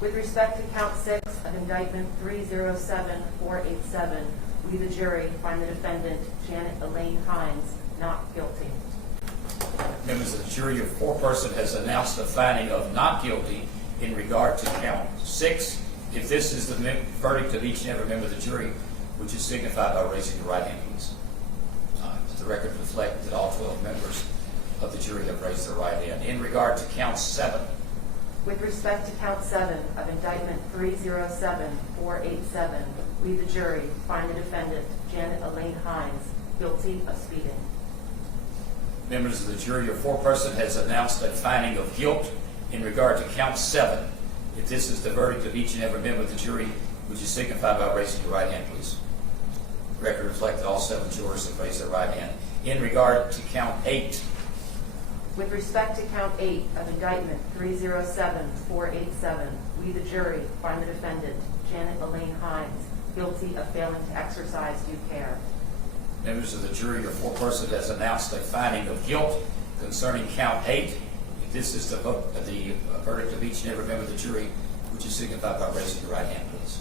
With respect to count 6 of indictment 307487, we, the jury, find the defendant, Janet Elaine Hinds, not guilty. Members of the jury, your foreperson has announced a finding of not guilty in regard to count 6. If this is the verdict of each and every member of the jury, would you signify by raising your right hand, please? Let the record reflect that all 12 members of the jury have raised their right hand. In regard to count 7. With respect to count 7 of indictment 307487, we, the jury, find the defendant, Janet Elaine Hinds, guilty of speeding. Members of the jury, your foreperson has announced a finding of guilt in regard to count 7. If this is the verdict of each and every member of the jury, would you signify by raising your right hand, please? The record reflect that all 7 jurors have raised their right hand. In regard to count 8. With respect to count 8 of indictment 307487, we, the jury, find the defendant, Janet Elaine Hinds, guilty of failing to exercise due care. Members of the jury, your foreperson has announced a finding of guilt concerning count 8. If this is the verdict of each and every member of the jury, would you signify by raising your right hand, please?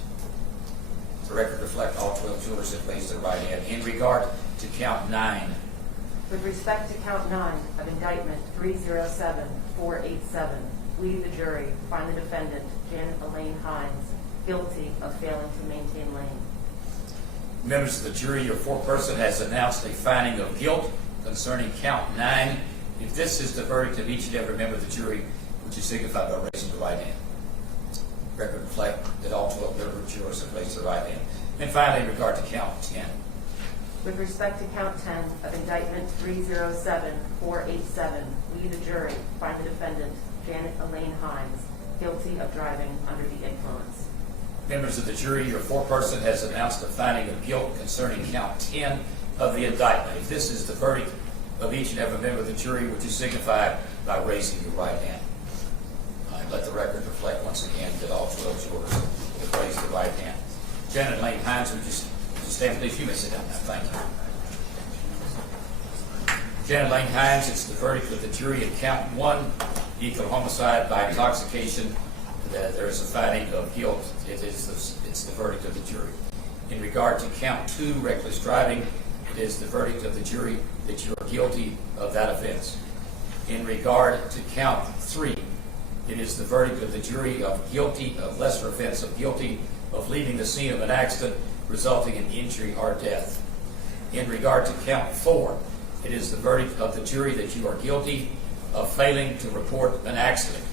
The record reflect all 12 jurors have raised their right hand. In regard to count 9. With respect to count 9 of indictment 307487, we, the jury, find the defendant, Janet Elaine Hinds, guilty of failing to maintain lane. Members of the jury, your foreperson has announced a finding of guilt concerning count 9. If this is the verdict of each and every member of the jury, would you signify by raising the right hand? Record reflect that all 12 member jurors have raised their right hand. And finally, in regard to count 10. With respect to count 10 of indictment 307487, we, the jury, find the defendant, Janet Elaine Hinds, guilty of driving under the influence. Members of the jury, your foreperson has announced a finding of guilt concerning count 10 of the indictment. If this is the verdict of each and every member of the jury, would you signify by raising your right hand? Let the record reflect once again that all 12 jurors have raised their right hand. Janet Elaine Hinds, would you stand, please? You may sit down now. Thank you. Janet Elaine Hinds, it's the verdict of the jury in count 1, vehicular homicide by intoxication. There is a finding of guilt. It's the verdict of the jury. In regard to count 2, reckless driving, it is the verdict of the jury that you are guilty of that offense. In regard to count 3, it is the verdict of the jury of guilty of lesser offense of guilty of leaving the scene of an accident resulting in injury or death. In regard to count 4, it is the verdict of the jury that you are guilty of failing to report an accident.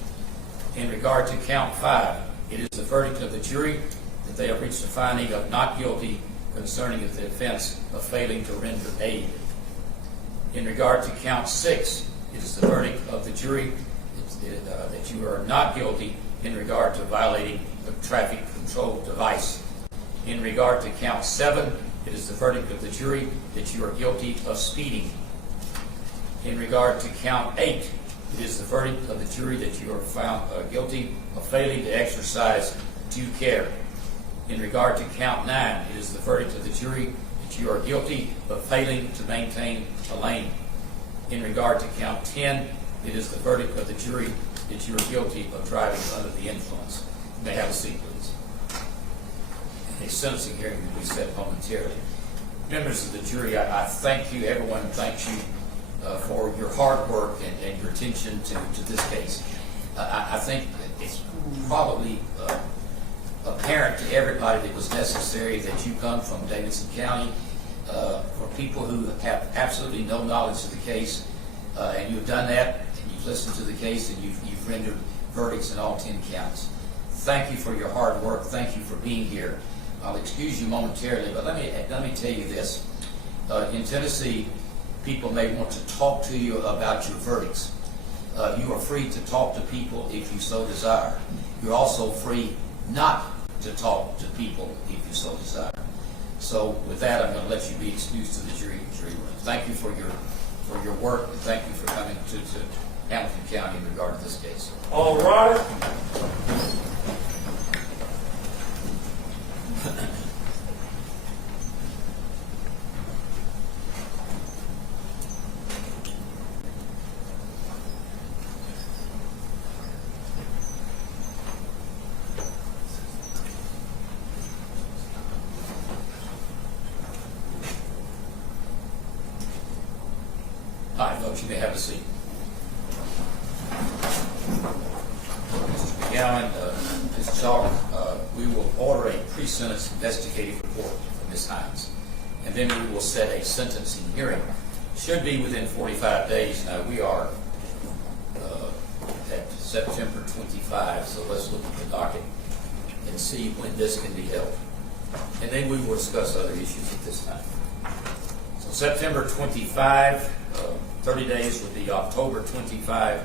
In regard to count 5, it is the verdict of the jury that they have reached a finding of not guilty concerning the offense of failing to render aid. In regard to count 6, it is the verdict of the jury that you are not guilty in regard to violating the traffic control device. In regard to count 7, it is the verdict of the jury that you are guilty of speeding. In regard to count 8, it is the verdict of the jury that you are found guilty of failing to exercise due care. In regard to count 9, it is the verdict of the jury that you are guilty of failing to maintain a lane. In regard to count 10, it is the verdict of the jury that you are guilty of driving under the influence. You may have a seat, please. A sentencing hearing will be set momentarily. Members of the jury, I thank you. Everyone thanks you for your hard work and your attention to this case. I think it's probably apparent to everybody that it was necessary that you come from Davidson County for people who have absolutely no knowledge of the case, and you've done that, and you've listened to the case, and you've rendered verdicts in all 10 counts. Thank you for your hard work. Thank you for being here. I'll excuse you momentarily, but let me tell you this. In Tennessee, people may want to talk to you about your verdicts. You are free to talk to people if you so desire. You're also free not to talk to people if you so desire. So with that, I'm going to let you be excused to the jury room. Thank you for your work, and thank you for coming to Hamilton County in regard to this case. All right. Folks, you may have a seat. Mr. McGowan, Ms. Chalk, we will order a pre-sentence investigative report from Ms. Hinds, and then we will set a sentencing hearing. Should be within 45 days. Now, we are at September 25, so let's look at the docket and see when this can be held. And then we will discuss other issues at this time. So September 25, 30 days would be October 25.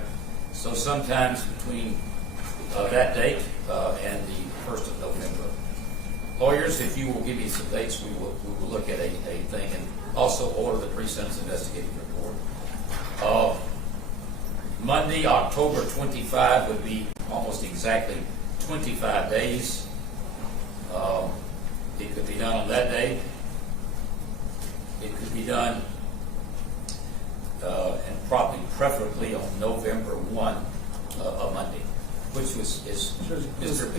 So sometimes between that date and the 1st of November. Lawyers, if you will give me some dates, we will look at a thing and also order the pre-sentence investigative report. Monday, October 25 would be almost exactly 25 days. It could be done on that day. It could be done and probably preferably on November 1, a Monday, which is Mr.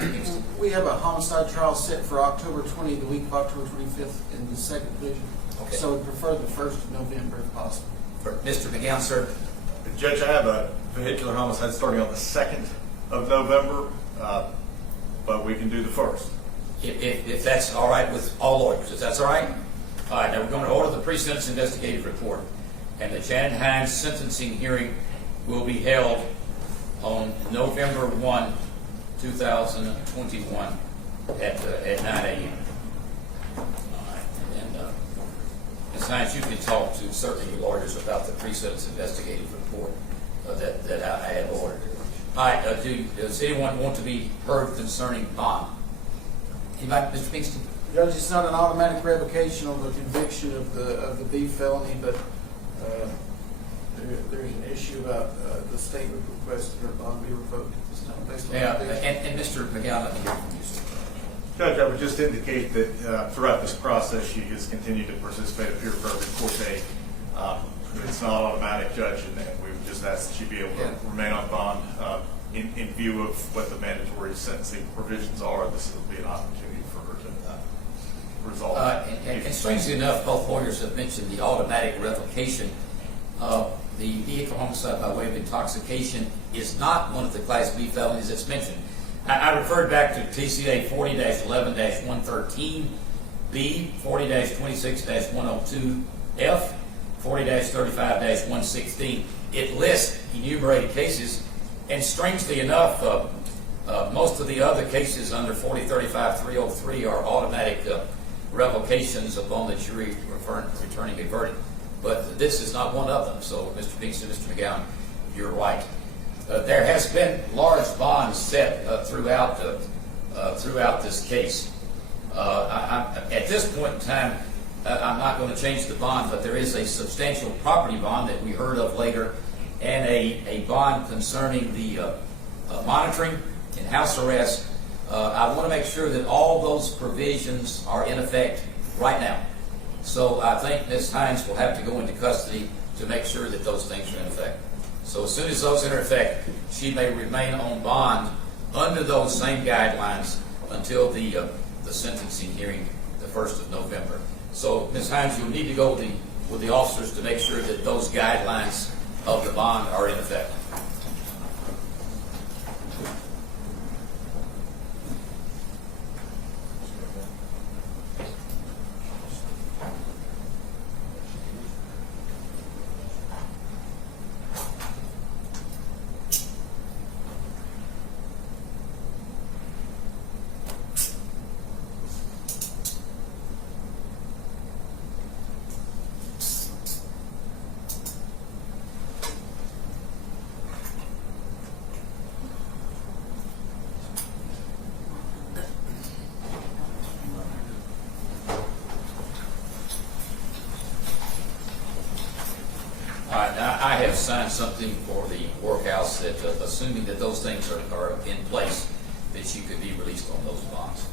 Kingston. We have a homicide trial set for October 20, the week of October 25th in the second division. Okay. So we prefer the 1st of November if possible. For Mr. McGowan, sir. Judge, I have a vehicular homicide starting on the 2nd of November, but we can do the 1st. If that's all right with all lawyers, if that's all right? All right, now we're going to order the pre-sentence investigative report, and the Shannon Hinds sentencing hearing will be held on November 1, 2021 at 9 a.m. All right, and Ms. Hinds, you can talk to certainly your lawyers about the pre-sentence investigative report that I have ordered. All right, does anyone want to be heard concerning bond? Anybody, Mr. Kingston? Judge, it's not an automatic revocation on the conviction of the B felony, but there's an issue about the statement requested her bond be revoked. It's not based on And Mr. McGowan, let me hear from you, sir. Judge, I would just indicate that throughout this process, she has continued to participate at peer pressure court date. It's not automatic, Judge, and we would just ask that she be able to remain on bond in view of what the mandatory sentencing provisions are. This will be an opportunity for her to resolve. And strangely enough, both lawyers have mentioned the automatic revocation. The vehicular homicide by way of intoxication is not one of the Class B felonies that's mentioned. I referred back to TCA 40-11-113, B 40-26-102, F 40-35-116. It lists enumerated cases, and strangely enough, most of the other cases under 40-35-303 are automatic revocations upon the jury returning a verdict. But this is not one of them. So, Mr. Kingston, Mr. McGowan, you're right. There has been large bonds set throughout this case. At this point in time, I'm not going to change the bond, but there is a substantial property bond that we heard of later, and a bond concerning the monitoring and house arrest. I want to make sure that all those provisions are in effect right now. So I think Ms. Hinds will have to go into custody to make sure that those things are in effect. So as soon as those are in effect, she may remain on bond under those same guidelines until the sentencing hearing, the 1st of November. So Ms. Hinds, you'll need to go with the officers to make sure that those guidelines of the bond are in effect. I have signed something for the workhouse that, assuming that those things are in place, that you could be released on those bonds.